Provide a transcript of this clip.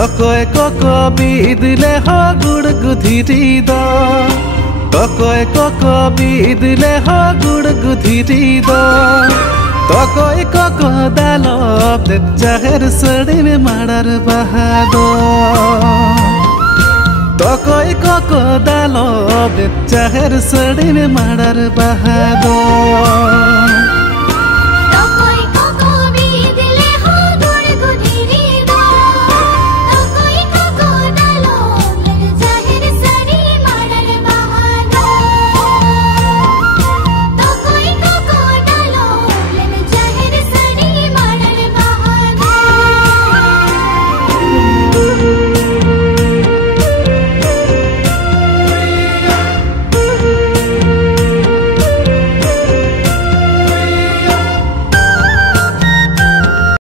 Tokoi koko bidile ho gud gudhiri da Tokoi koko bidile ho gud gudhiri da Tokoi koko dalo de jaher sadi me madar bahado Tokoi koko dalo de jaher sadi me madar bahado